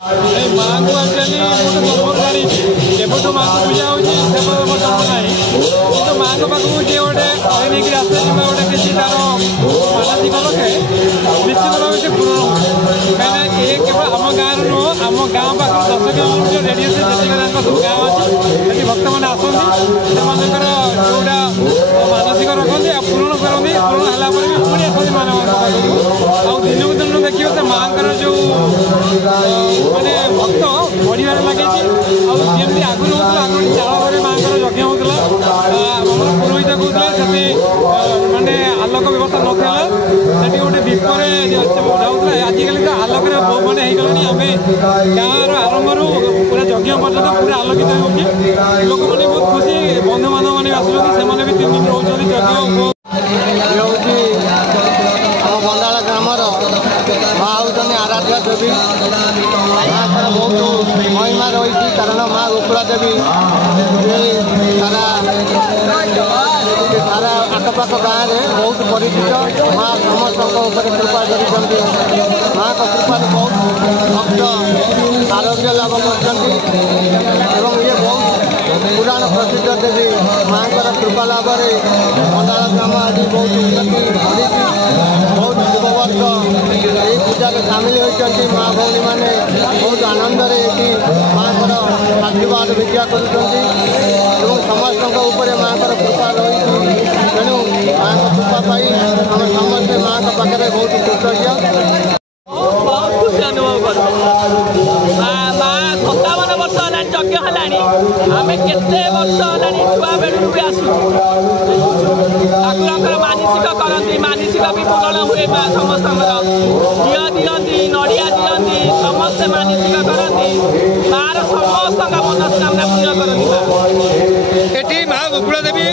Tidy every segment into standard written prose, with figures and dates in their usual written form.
माँ को एक्चुअली गोटे जन्म जानी माँ को पूजा हो जन्म ना कि माँ को पाखक जी गोटे नहीं आसे गोटे किसी तार मानसिक रखे निश्चित भाव से पूरण हो कहीं ये केवल आम गाँव नुह आम गाँव पाख 10 किलोमीटर रेडियस जी सब गाँव अच्छी भक्त मैंने आसती से जोड़ा मानसिक रखते पूरण करती पूरण है पुणी आसती मानव पाखक दिन को दिन देखिए से माँ जो माने भक्त बढ़िया लगे जमी आगुरी होता आगुरी चाल घरे माँ यज्ञ होता पुरोहित कहते मानने आलोक व्यवस्था नाला से गोटे दीपरे उठाऊला आजिकल तो आलोक मैंने आम गाँव आरंभ पूरा यज्ञ पर्यटन पूरा आलोकित हो लोक मैंने बहुत खुशी बंधु बांधव मैंने आसुँच से भी 3 दिन रोच यज्ञ बंडाला ग्रामर माँ हूँ आराध्या देवी माँ बहुत महिमा रही कारण माँ उपला देवी सारा आखपाख गाँव में बहुत परिचित माँ समस्त कृपा कर माँ का कृपा बहुत भक्त आरोग्य लाभ कर ये बहुत पुराण प्रसिद्ध देवी माँ कृपा लाभ बंडाला ग्राम आज बहुत उन्नति बहुत युववर्ग यही पूजा में सामिल होती माँ भौणी मैंने बहुत आनंद माँ आशीर्वाद भिक्षा कर समस्त माँ कृपा रही तेणु माँ कृपा पाई आम समस्ते माँ पाखे बहुत कृतज्ञ बहुत खुशी अनुभव कर 57 वर्ष है यज्ञ है आम केते वर्ष है छुआ बेलू भी आसू ठाकुर मानसिक करती मानसिक भी पूरण हुए समस्त झील दिखती नड़िया दिखती समस्ते मानसिक करती मार समस्त मनस्कामना पूर्ण करती ये माँ गोकुला देवी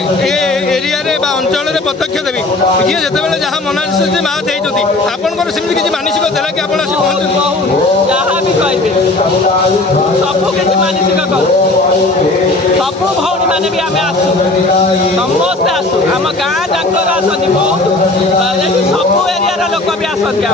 एरिया अंचल प्रत्यक्ष देवी जी जिते जहाँ मनासी माँ देती आपंकर सेमती किसी मानसिक देला कि आप जहाँ भी कहे सबू किसी मानसिक कर सबू भौणी मैंने भी आम आसू समस्ते आसू आम गाँ जाकर आसती बहुत सबू एरिया लोक भी आसती